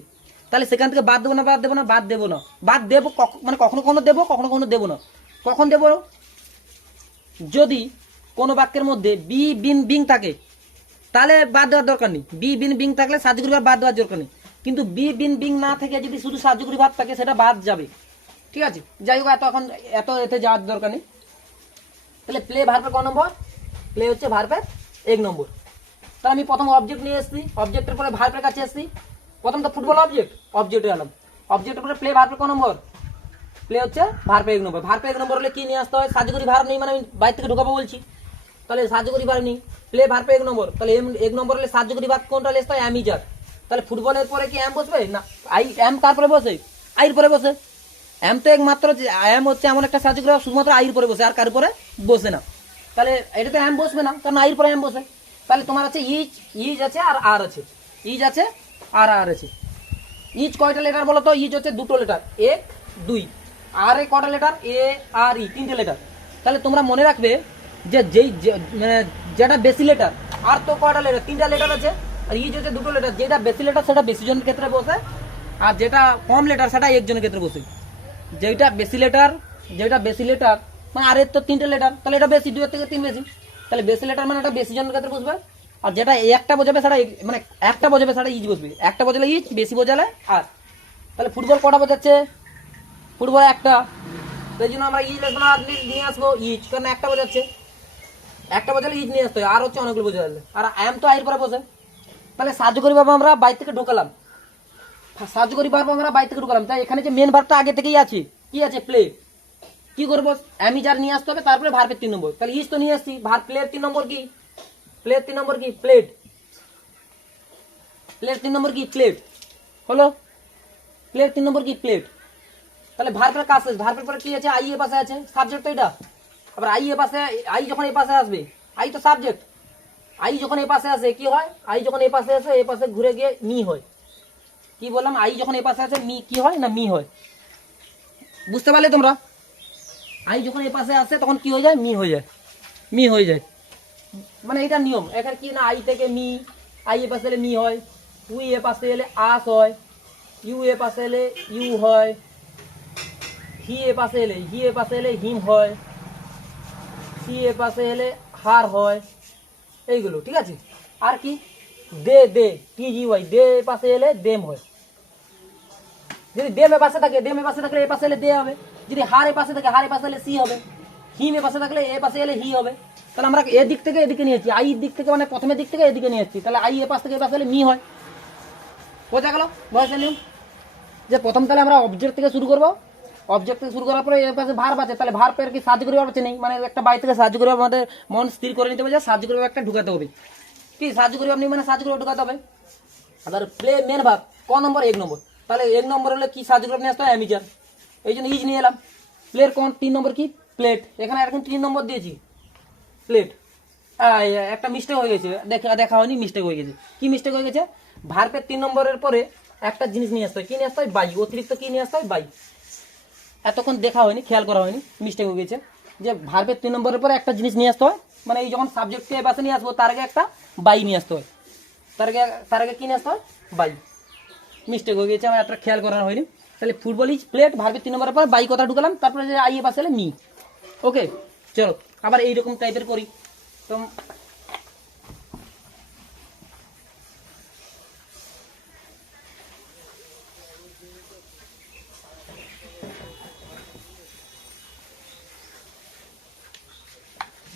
তাহলে সেখান থেকে বাদ দেবো না, বাদ দেবো, মানে কখনো দেবো, কখনো দেবো না। কখন দেবো, যদি কোনো বাক্যের মধ্যে বি বিন বিং থাকে, তাহলে বাদ দেওয়ার দরকার নেই, বি বিন বিং থাকলে সাহায্যকারী ভার্ব বাদ দেওয়ার দরকার নেই। কিন্তু বি বিন বিং না থেকে যদি শুধু সাহায্যকারী ভার্ব থাকে সেটা বাদ যাবে, ঠিক আছে। যাই হোক, এত এতে যাওয়ার দরকার নেই। তাহলে প্লে ভার্বের ক নম্বর? প্লে হচ্ছে ভার্বের 1 নম্বর। তাহলে আমি প্রথম অবজেক্ট নিয়ে এসেছি, অবজেক্টের পরে ভার্বের কাছে এসেছি। প্রথম তো ফুটবল অবজেক্টে এলাম, অবজেক্টের পরে প্লে ভার্বের ক নম্বর? প্লে হচ্ছে ভার্বের 1 নম্বর। ভার্বের 1 নম্বর হলে কি নিয়ে আসতে হয়? সাহায্যকারী ভার্ব নেই, মানে আমি বাইরে থেকে ঢোকাবো বলছি, তাহলে সাহায্যকারী ভার্ব নেই। প্লে ভার্বের 1 নম্বর, তাহলে 1 নম্বর হলে সাহায্যকারী ভার্ব কোনটা আসতে হয়? অ্যাম ইজ আর। তাহলে ফুটবলের পরে কি অ্যাম বসবে না? অ্যাম কার পরে বসে? আইর পরে বসে। অ্যাম তো একমাত্র অ্যাম হচ্ছে এমন একটা সাহায্যকারী ভার্ব শুধুমাত্র আইর পরে বসে, আর কার পরে বসে না। তাহলে এটাতে অ্যাম বসবে না, কারণ আইর পরে অ্যাম বসে। তাহলে তোমার আছে ইজ আছে আর আর আছে, ইজ আছে আর আর আছে। ইজ কয়টা লেটার বলো তো? ইজ হচ্ছে 2টো লেটার, 1 2। আর এ কটা লেটার? এ আর ই 3টে লেটার। তাহলে তোমরা মনে রাখবে যে মানে যেটা বেশি লেটার, আর তো কয়টা লেটার? 3টা লেটার আছে, আর ইজ হচ্ছে 2টো লেটার। যেটা বেশি লেটার সেটা বেশি জনের ক্ষেত্রে বসে, আর যেটা কম লেটার সেটা একজনের ক্ষেত্রে বসে। যেটা বেশি লেটার মানে আর এর তো 3টে লেটার, তাহলে এটা বেশি, 2 থেকে 3 বেশি। তাহলে বেশি লেটার মানে এটা বেশি জনের ক্ষেত্রে বসবে। আর যেটা একটা বোঝাবে সেটা মানে একটা বোঝাবে সেটা ইজ বসবে, একটা বোঝালে ইজ, বেশি বোঝালে আর। তাহলে ফুটবল কটা বোঝাচ্ছে? ফুটবল একটা, সেই জন্য আমরা ইজ নিয়ে আসবো ইজ, কারণ একটা বোঝাচ্ছে, একটা বোঝালে ইজ নিয়ে আসতে হয়, আর হচ্ছে অনেকগুলো বোঝালে। আর অ্যাম তো আইর পরে বসে। তাহলে সাহায্যকারী ভার্ব আমরা বাইরে থেকে ঢোকালাম, তাই এখানে যে মেন ভার্বটা আগে থেকেই আছে, কি আছে? প্লে। কি করবো? অ্যাম ইজ আর নিয়ে আসতে হবে, তারপরে ভার্বের 3 নম্বর। তাহলে ইজ তো নিয়ে আসছি, ভার্ব প্লের 3 নম্বর কি? প্লের 3 নম্বর কি? প্লেড। প্লের 3 নম্বর কি? প্লেট হলো। প্লের 3 নম্বর কি? প্লেট। তাহলে ভার্বের কাছে, ভার্বের পরে কি আছে? আই এ পাশে আছে, সাবজেক্ট তো এটা। আবার আই এ পাশে, আই যখন এই পাশে আসবে, আই তো সাবজেক্ট, আই যখন এই পাশে আসে কি হয়? আই যখন এই পাশে আসে, এই পাশে ঘুরে গিয়ে মি হয়। কি বললাম? আই যখন এই পাশে আসে মি কি হয় না? মি হয়। বুঝতে পারলে তোমরা? আই যখন এই পাশে আসে তখন কি হয়ে যায়? মি হয়ে যায়, মি হয়ে যায়। মানে এটা নিয়ম। এখানে কি না, আই থেকে মি, আই এ পাশে এলে মি হয়, উই এ পাশে এলে আস হয়, ইউ এ পাশে এলে ইউ হয়, হি এ পাশে এলে হিম হয়, সি এ পাশে এলে হার হয়, এইগুলো ঠিক আছে। আর কি? দে টি জি ওয়াই, দে পাশে এলে দেম হয়। যদি দেম এ পাশে থাকে, এ পাশে এলে দে হবে। যদি হার এ পাশে থাকে, হার এ পাশে এলে সি হবে। হিম এ পাশে থাকলে এ পাশে এলে হি হবে। তাহলে আমরা এদিক থেকে এদিকে নিয়েছি, আই দিক থেকে মানে প্রথমের দিক থেকে এদিকে নিয়েছি, তাহলে আই এ পাশ থেকে এ পাশে এলে মি হয়। বোঝা গেল ভয়েসের নিয়ম? যে প্রথম তাহলে আমরা অবজেক্ট থেকে শুরু করবো, অবজেক্ট থেকে শুরু করার পরে এর পাশে ভার্ব আছে, তাহলে ভার্বের কি সাহায্যকারী ভার্ব আছে? নেই, মানে একটা বাই থেকে সাহায্যকারী ভার্ব আমাদের মন স্থির করে নিতে হবে যে সাহায্যকারী ভার্ব একটা ঢুকাতে হবে। কি সাহায্যকারী ভার্ব নেই মানে সাহায্যকারী ভার্ব ঢুকাতে হবে। আর প্লে মেন ভার্ব ক নম্বর? 1 নম্বর। তাহলে 1 নম্বর হলে কি সাহায্যকারী ভার্ব নিয়ে আসতে হয়? অ্যামিজার, এই জন্য ইজ নিয়ে এলাম। প্লের কোন 3 নম্বর কি? প্লেট। এখানে এখন 3 নম্বর দিয়েছি, প্লেট। একটা মিস্টেক হয়ে গেছে, দেখা হয়নি, মিস্টেক হয়ে গেছে। কি মিস্টেক হয়ে গেছে? ভার্বের 3 নম্বরের পরে একটা জিনিস নিয়ে আসতে হয়, কি নিয়ে আসতে হয়? বাই। অতিরিক্ত কি নিয়ে আসতে হয়? বাই। এতক্ষণ দেখা হয়নি, খেয়াল করা হয়নি, মিস্টেক হয়ে গেছে। যে ভার্বের 3 নম্বরের পরে একটা জিনিস নিয়ে আসতে হয়, মানে এই যখন সাবজেক্টকে পাশে নিয়ে আসবো তার আগে একটা বাই নিয়ে আসতে হয়, তার আগে কি নিয়ে আসতে হয়? বাই। মিস্টেক হয়ে গেছে, আমার একটা খেয়াল করা হয়নি। তাহলে ফুটবল ইজ প্লেট, ভার্বের 3 নম্বরের পর বাই কথা ঢুকালাম, তারপরে যে আই এ পাশে এলে মি। ওকে, চলো আবার এইরকম টাইপের করি। তো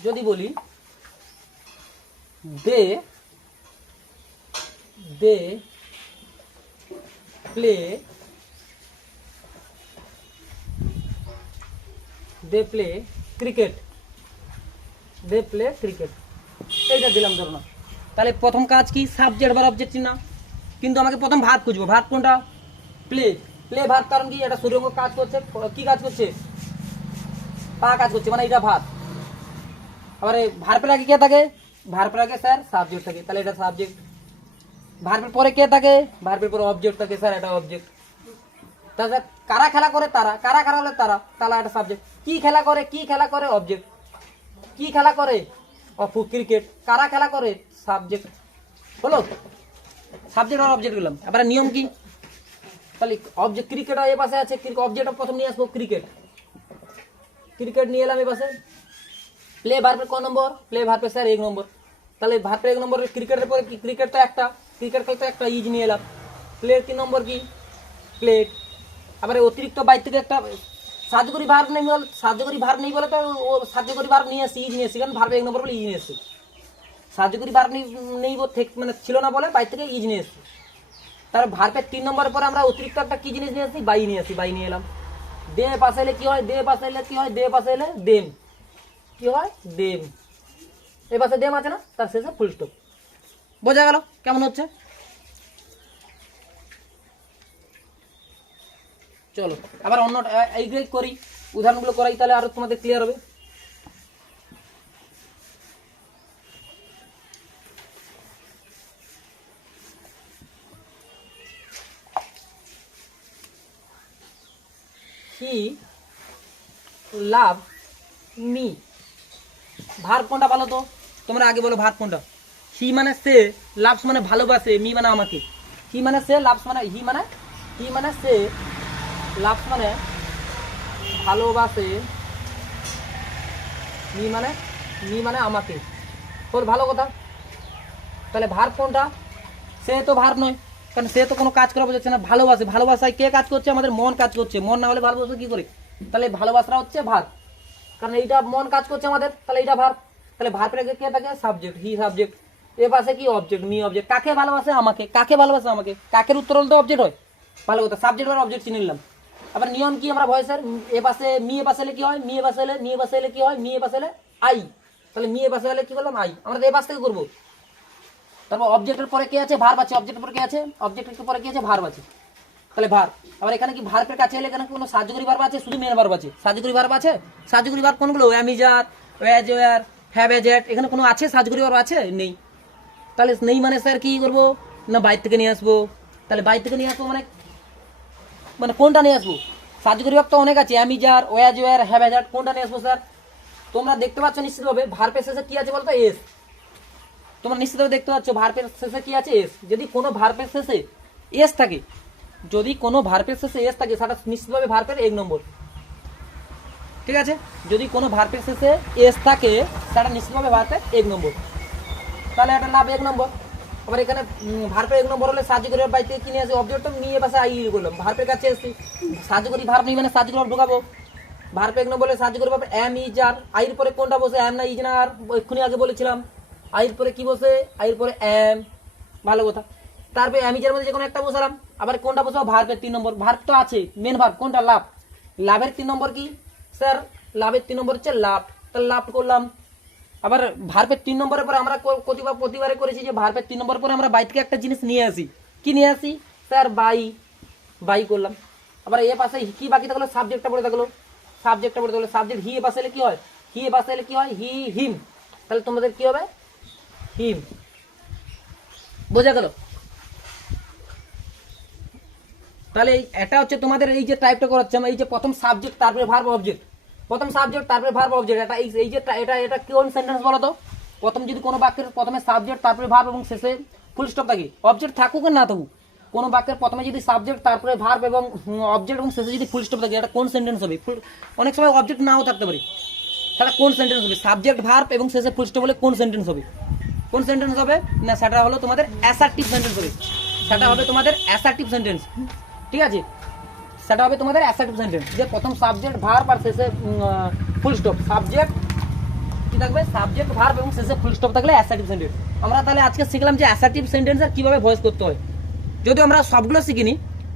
যদি বলি দে প্লে ক্রিকেট, এইটা দিলাম ধরো না। তাহলে প্রথম কাজ কি? সাবজেক্ট বা অবজেক্ট চিহ্ন, কিন্তু আমাকে প্রথম ভার্ব খুঁজবো। ভার্ব কোনটা? প্লে। ভার্ব, কারণ কি? এটা শরীর কাজ করছে, কি কাজ করছে? পা কাজ করছে, মানে এটা ভার্ব। আবার ভার্বের আগে কে থাকে? ভার্বের আগে স্যার সাবজেক্ট থাকে, তাহলে এটা সাবজেক্ট। ভার্বের পরে কে থাকে? ভার্বের পরে অবজেক্ট থাকে, স্যার এটা অবজেক্ট। তাহলে কারা খেলা করে? তারা। কারা হলে তারা, তাহলে এটা সাবজেক্ট। কি খেলা করে? অবজেক্ট। কি খেলা করে? ক্রিকেট। কারা খেলা করে? সাবজেক্ট। হলো সাবজেক্ট আর অবজেক্ট গেলাম। এবার নিয়ম কি? তাহলে অবজেক্ট ক্রিকেট এ পাশে আছে, অবজেক্ট প্রথম নিয়ে আসবো ক্রিকেট নিয়ে এলাম এ পাশে। প্লে ভার্বের ক নম্বর? প্লে ভার্বের স্যার 1 নম্বর। তাহলে ভার্বের 1 নম্বরে ক্রিকেটের পরে কি, ক্রিকেট তো একটা, ক্রিকেট খেলতে একটা ইজ নিয়ে এলাম। প্লের 3 নম্বর কি, প্লেট। আবার অতিরিক্ত বাইর থেকে একটা সাহায্যকারী ভার্ব নেই বলে, সাহায্যকারী ভার্ব নেই বলে তো ও সাহায্যকারী ভার্ব নিয়ে আসি, ইজ নিয়ে আসি, কারণ ভার্বে 1 নম্বর বলে ইজ নিয়ে আসি। সাহায্যকারী ভার্ব নেই মানে ছিল না বলে বাইর থেকে ইজ নিয়ে আসি। তারপর ভার্বের 3 নম্বরের পরে আমরা অতিরিক্ত একটা কি জিনিস নিয়ে আসি, বাই নিয়ে আসি, বাই নিয়ে এলাম। দে পাশে এলে কি হয়, দে পাশে এলে কি হয়, দে পাশে এলে দেম, কি হয়, দেম। এই পাশে দেম আছে না, তার শেষে ফুল স্টপ। বোঝা গেল কেমন হচ্ছে? চলো আবার অন্য এইগুলো করি, উদাহরণগুলো করাই, তাহলে আরো তোমাদের ক্লিয়ার হবে। হি লাভ মি, ভার্ব কোনটা ভালো তো তোমরা আগে বলো, ভার্ব কোনটা? হি মানে সে, লাভস মানে ভালোবাসে, মি মানে আমাকে। হি মানে সে, লাভস মানে হি মানে সে, লাভস মানে ভালোবাসে, মি মানে আমাকে। তোর ভালো কথা। তাহলে ভার্ব কোনটা? সে তো ভার্ব নয়, কারণ সে তো কোনো কাজ করা বোঝাচ্ছে না। ভালোবাসে, ভালোবাসায় কে কাজ করছে? আমাদের মন কাজ করছে। মন না হলে ভালোবাসা কি করে? তাহলে ভালোবাসাটা হচ্ছে ভার্ব, কারণ এইটা মন কাজ করছে আমাদের, তাহলে এইটা ভার্ব। তাহলে ভার্বের আগে কে থাকে? Subject, he subject. এ পাশে কি? Object, me object. কাকে ভালোবাসে? আমাকে। কাকে ভালোবাসে? আমাকে। কাকের উত্তর হলে তো অবজেক্ট হয়। ভালো কথা, সাবজেক্ট আর অবজেক্ট চিনে নিলাম। আবার নিয়ম কি আমরা ভয়েসের? এ পাশে মি, এ পাশে এলে কি হয়? মি এ পাশে এলে, মি এ পাশে এলে কি হয়? মি এ পাশে এলে আই। তাহলে মি এ পাশে এলে কি করলাম? আই। আমরা এ পাশ থেকে করবো। তারপর অবজেক্টের পরে কে আছে? ভার্ব আছে। অবজেক্টের পরে কে আছে? অবজেক্টের পরে কি আছে? ভার্ব আছে। তাহলে ভার্ব। আবার এখানে কি ভার্বের কাছে এলে এখানে কোনো সাহায্যকারী ভার্ব আছে? শুধু মেন ভার্ব আছে। সাহায্যকারী ভার্ব আছে? সাহায্যকারী ভার্ব কোনগুলো? অ্যামিজার, ওয়াজ, ওয়ার, হ্যাভ, এজেট। এখানে কোনো আছে সাহায্যকারী ভার্ব আছে? নেই। তাহলে নেই মানে স্যার কি করবো না, বাইরে থেকে নিয়ে আসবো। তাহলে বাইরে থেকে নিয়ে আসবো মানে মানে কোনটা নিয়ে আসবো? সাহায্যকারী ভার্ব তো অনেক আছে, অ্যামিজার, ওয়াজ, ওয়ার, হ্যাভ, এজেট। কোনটা নিয়ে আসবো স্যার? তোমরা দেখতে পাচ্ছ নিশ্চিতভাবে ভার্বের শেষে কি আছে বলতো? এস। তোমরা নিশ্চিতভাবে দেখতে পাচ্ছ ভার্বের শেষে কি আছে? এস। যদি কোনো ভার্বের শেষে এস থাকে, যদি কোনো ভার্বের শেষে এস থাকে, সেটা নিশ্চিতভাবে ভার্বের 1 নম্বর। ঠিক আছে? যদি কোনো ভার্বের শেষে এস থাকে, সেটা নিশ্চিতভাবে ভার্বের 1 নম্বর। তাহলে এটা লাভ 1 নম্বর। আবার এখানে ভার্বের 1 নম্বর হলে সাহায্যকারী ভার্ব বাইতে কিনে আসে, অবজেক্ট নিয়ে পাশে আই করলাম। ভার্বের কাছে এসে সাহায্যকারী ভার্ব নেই মানে সাহায্যকারী ভার্ব ঢোকাবো। ভার্বের 1 নম্বর হলে সাহায্যকারী ভার্ব এম, ইজ, আর। আইর পরে কোনটা বসে? এম না ইজ না আর? এক্ষুনি আগে বলেছিলাম। আইর পরে কি বসে? আইর পরে এম। ভালো কথা। তারপরে অ্যামিজার মধ্যে যে কোনো একটা বসালাম। আবার কোনটা বসাবো? ভার্বের 3 নম্বর। ভার্ব তো আছে, মেন ভার্ব কোনটা? লাভ। লাভের 3 নম্বর কি স্যার? লাভের 3 নম্বর হচ্ছে লাভ। তাহলে লাভ করলাম। আবার ভার্বের 3 নম্বরের পরে আমরা প্রতিবারে করেছি যে ভার্বের 3 নম্বর পরে আমরা বাই থেকে একটা জিনিস নিয়ে আসি। কি নিয়ে আসি স্যার? বাই। বাই করলাম। আবার এ পাশে কি বাকি থাকলো? সাবজেক্টটা পড়ে থাকলো। সাবজেক্টটা পড়ে থাকলো। সাবজেক্ট হি এ পাশে এলে কি হয়? হি এ পাশে এলে কি হয়? হি, হিম। তাহলে তোমাদের কি হবে? হিম। বোঝা গেল? তাহলে এটা হচ্ছে তোমাদের এই যে টাইপটা করাচ্ছে, এই যে প্রথম সাবজেক্ট তারপরে ভার্ব অবজেক্ট, প্রথম সাবজেক্ট তারপরে ভার্ব অবজেক্ট। এটা এই যে এটা কোন সেন্টেন্স বলো তো? প্রথম যদি কোনো বাক্যের প্রথমে সাবজেক্ট তারপরে ভার্ব এবং শেষে ফুল স্টপ থাকে, অবজেক্ট থাকুক আর না থাকুক, কোনো বাক্যের প্রথমে যদি সাবজেক্ট তারপরে ভার্ব এবং অবজেক্ট এবং শেষে যদি ফুল স্টপ থাকে, এটা কোন সেন্টেন্স হবে? অনেক সময় অবজেক্ট নাও থাকতে পারে, সেটা কোন সেন্টেন্স হবে? সাবজেক্ট ভার্ব এবং শেষে ফুল স্টপ হলে কোন সেন্টেন্স হবে? কোন সেন্টেন্স হবে না? সেটা হলো তোমাদের অ্যাসার্টিভ সেন্টেন্স হবে। সেটা হবে তোমাদের অ্যাসার্টিভ সেন্টেন্স। ঠিক আছে? সেটা হবে তোমাদের অ্যাসার্টিভ সেন্টেন্স, যে প্রথম সাবজেক্ট ভার্ব আর শেষে ফুল স্টপ। সাবজেক্ট কি থাকবে? সাবজেক্ট ভার্ব এবং শেষে ফুল স্টপ থাকলে অ্যাসার্টিভ সেন্টেন্স। আমরা তাহলে আজকে শিখলাম যে অ্যাসার্টিভ সেন্টেন্সের কিভাবে ভয়েস করতে হয়। যদিও আমরা সবগুলো শিখিনি,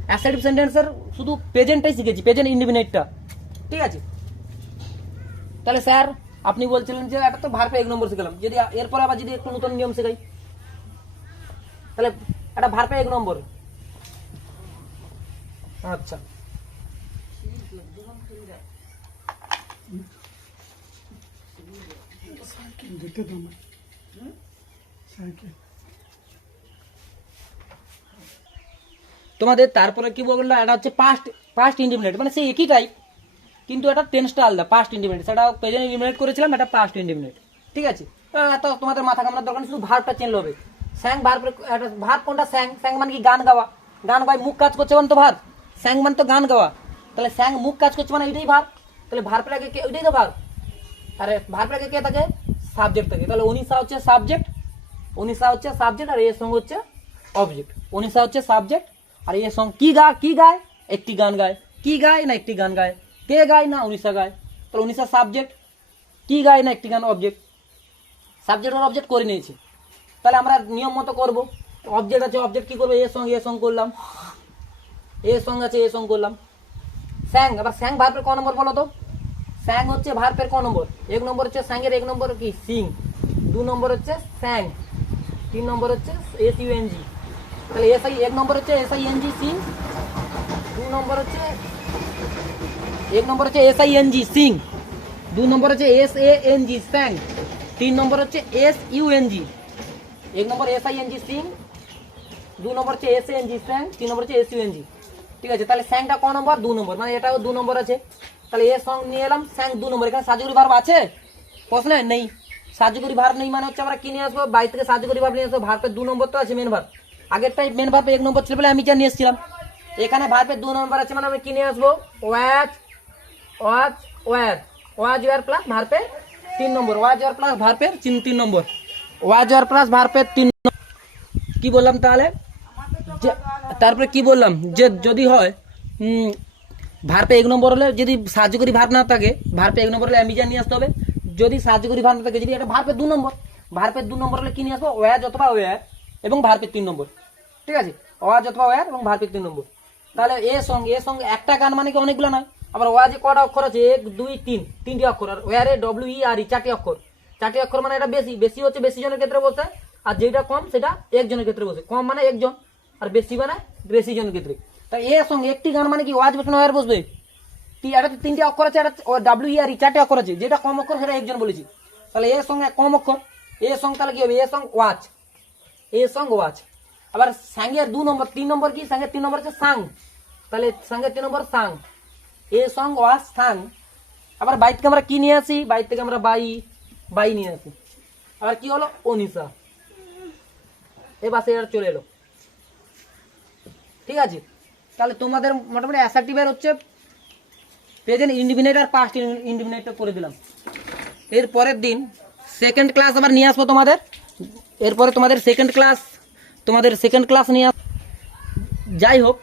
অ্যাসার্টিভ সেন্টেন্সের শুধু প্রেজেন্টটাই শিখেছি, প্রেজেন্ট ইনডিফিনিটটা। ঠিক আছে? তাহলে স্যার আপনি বলছিলেন যে এটা তো ভার্বে 1 নম্বর শিখলাম, যদি এরপর আবার যদি একটু নতুন নিয়ম শেখাই, তাহলে এটা ভার্বে 1 নম্বর। আচ্ছা, তোমাদের তারপরে কি বললো? এটা হচ্ছে পাস্ট ইনডিফিনিট, মানে সেই একই টাইপ কিন্তু এটা টেন্সটা আলাদা। পাস্ট ইনডিফিনিট সেটা প্রেজেন্ট ইনডিফিনিট করেছিলাম, এটা পাস্ট ইনডিফিনিট। ঠিক আছে? এত তোমাদের মাথা কামড়ার দরকার, শুধু ভার্বটা চেঞ্জ হবে। স্যাং ভার্ব, ভার্ব কোনটা? স্যাং। স্যাং মানে কি? গান গাওয়া। গান গাই মুখ কাজ করছে মানে তো ভার্ব। স্যাং মানে তো গান গাওয়া। তাহলে স্যাং মুখ কাজ করছে মানে এটাই ভার্ব। তাহলে ভার্বের আগে কে? ওইটাই তো ভার্ব। আরে ভার্বের আগে কে থাকে? সাবজেক্ট থাকে। তাহলে অনিশা হচ্ছে সাবজেক্ট, অনিশা হচ্ছে সাবজেক্ট আর এ সং হচ্ছে অবজেক্ট। অনিশা হচ্ছে সাবজেক্ট আর এ সং কি গায় একটি গান গায়। কি গায় না একটি গান গায়। কে গায় না অনিশা গায়। তাহলে অনিশা সাবজেক্ট, কি গায় না একটি গান অবজেক্ট। সাবজেক্ট আর অবজেক্ট করে নিয়েছি। তাহলে আমরা নিয়ম মতো করবো। অবজেক্ট আছে, অবজেক্ট কি করবো, এ সং করলাম, এ সং আছে এ সং করলাম। স্যাং, আবার স্যাং ভার্বের ক নম্বর বলো তো। স্যাং হচ্ছে ভার্বের ক নম্বর। এক নম্বর হচ্ছে স্যাংয়ের এক নম্বর কি সিং, 2 নম্বর হচ্ছে স্যাং, 3 নম্বর হচ্ছে SUNG। তাহলে এসআই এক নম্বর হচ্ছে SING সিং, 2 নম্বর হচ্ছে এক নম্বর হচ্ছে SING সিং, 2 নম্বর হচ্ছে SANG স্যাং, 3 নম্বর হচ্ছে SUNG। এক নম্বর SING সিং, 2 নম্বর হচ্ছে SANG স্যাং, 3 নম্বর হচ্ছে SUNG। ঠিক আছে, তাহলে স্যাংটা ক নম্বর, 2 নম্বর, মানে এটাও 2 নম্বর আছে। তাহলে এ সং নিয়ে এলাম, স্যাং 2 নম্বর। এখানে সাজুগুরি ভার্ব আছে প্রশ্নে নেই, সাজুগুরি ভার্ব নেই, মানে হচ্ছে আমরা কি নিয়ে আসবো, বাইরে থেকে সাজুগুরি ভার্ব নিয়ে আসবো। ভার্বের 2 নম্বর তো আছে মেন ভার্ব, আগেরটাই মেন ভার্ব 1 নম্বর ছিল বলে আমি যা নিয়ে এসেছিলাম। এখানে ভার্বের 2 নম্বর আছে, মানে আমি কি নিয়ে আসবো, ওয়াজ ওয়ার প্লাস ভার্বের 3 নম্বর, ওয়াজ ওয়ার প্লাস ভার্বের 3 নম্বর, ওয়াজ ওয়ার প্লাস ভার্বের 3 নম্বর। কি বললাম তাহলে, তারপরে কি বললাম যে যদি হয় ভার্বে 1 নম্বর হলে, যদি সাহায্যকারী ভার্ব না থাকে, ভার্বে 1 নম্বর হলে অ্যামিজার নিয়ে আসতে হবে। যদি সাহায্যকারী ভার্ব না থাকে, যদি এটা ভার্বের 2 নম্বর, ভার্বের 2 নম্বর হলে কি নিয়ে আসবো, ওয়াজ অথবা ওয়ার এবং ভার্বের 3 নম্বর। ঠিক আছে, ওয়াজ অথবা ওয়ার এবং ভার্বের 3 নম্বর। তাহলে এ সং একটা গান মানে কি অনেকগুলো নয়। আবার ওয়াজে কটা অক্ষর আছে, 1 2 3, 3টি অক্ষর। আর ওয়ারে WERE 4টি অক্ষর। 4টি অক্ষর মানে এটা বেশি হচ্ছে বেশি জনের ক্ষেত্রে বসে, আর যেটা কম সেটা একজনের ক্ষেত্রে বসে। কম মানে একজন, আর বেশি মানে বেশি জনের ক্ষেত্রে। তাই এ সঙ্গে একটি গান মানে কি ওয়াজ বসে ওয়ার বসবে। এটা 3টি অক্ষর আছে, এটা WERE 4টি অক্ষর আছে, যেটা কম অক্ষর সেটা একজন বলেছি। তাহলে এর সঙ্গে কম অক্ষর, এ সং তাহলে কি হবে, এ সং ওয়াচ। আবার সাঙ্গের 2 নম্বর, 3 নম্বর কি, সাঙ্গের 3 নম্বর হচ্ছে সাং। তাহলে সাঙ্গের 3 নম্বর সাং, এ সং ওয়াচ সাং। আবার বাইর থেকে আমরা কি নিয়ে আসি, বাইর থেকে আমরা বাই নিয়ে আসি। আবার কি হলো, অনিশা। এবার সে চলে এলো। ঠিক আছে, তাহলে তোমাদের মোটামুটি অ্যাসার্টিভের হচ্ছে প্রেজেন্ট ইনডিফিনিট আর পাস্ট ইনডিফিনিটটা করে দিলাম। এর পরের দিন সেকেন্ড ক্লাস আবার নিয়ে আসবো তোমাদের। এরপরে তোমাদের সেকেন্ড ক্লাস নিয়ে যাই হোক,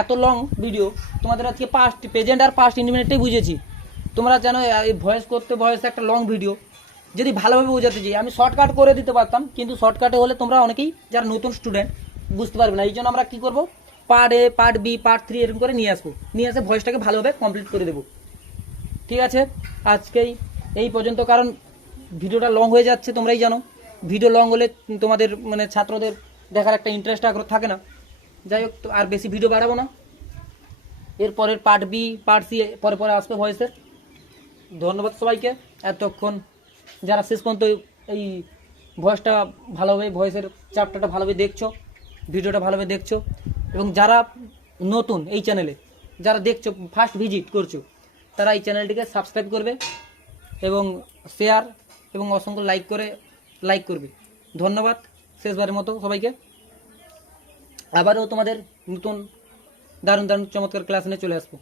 এত লং ভিডিও তোমাদের আজকে পাস্ট প্রেজেন্ট আর পাস্ট ইনডিফিনিটটাই বুঝেছি। তোমরা জানো এই ভয়েস একটা লং ভিডিও যদি ভালোভাবে বোঝাতে চাই, আমি শর্টকাট করে দিতে পারতাম, কিন্তু শর্টকাটে হলে তোমরা অনেকেই যারা নতুন স্টুডেন্ট বুঝতে পারবে না। এই জন্য আমরা কি করবো, part A, part B, part 3 এরকম করে নিয়ে আসবো, নিয়ে এসে ভয়েসটাকে ভালোভাবে কমপ্লিট করে দেবো। ঠিক আছে, আজকেই এই পর্যন্ত, কারণ ভিডিওটা লং হয়ে যাচ্ছে। তোমরাই জানো ভিডিও লং হলে তোমাদের মানে ছাত্রদের দেখার একটা ইন্টারেস্ট আগ্রহ থাকে না। যাই হোক, তো আর বেশি ভিডিও বাড়াবো না। এরপরের পার্ট B, পার্ট C পরে আসবে ভয়েসের। ধন্যবাদ সবাইকে এতক্ষণ যারা শেষ পর্যন্ত এই ভয়েসটা ভালোভাবে, ভয়েসের চ্যাপ্টারটা ভালোভাবে দেখছো, ভিডিওটা ভালোভাবে দেখছো। এবং যারা নতুন এই চ্যানেলে, যারা দেখছো ফার্স্ট ভিজিট করছো, তারা এই চ্যানেলটিকে সাবস্ক্রাইব করবে এবং শেয়ার এবং অসংখ্য লাইক করবে। ধন্যবাদ শেষবারের মতো সবাইকে। আবারও তোমাদের নতুন দারুণ চমৎকার ক্লাস নিয়ে চলে আসবো।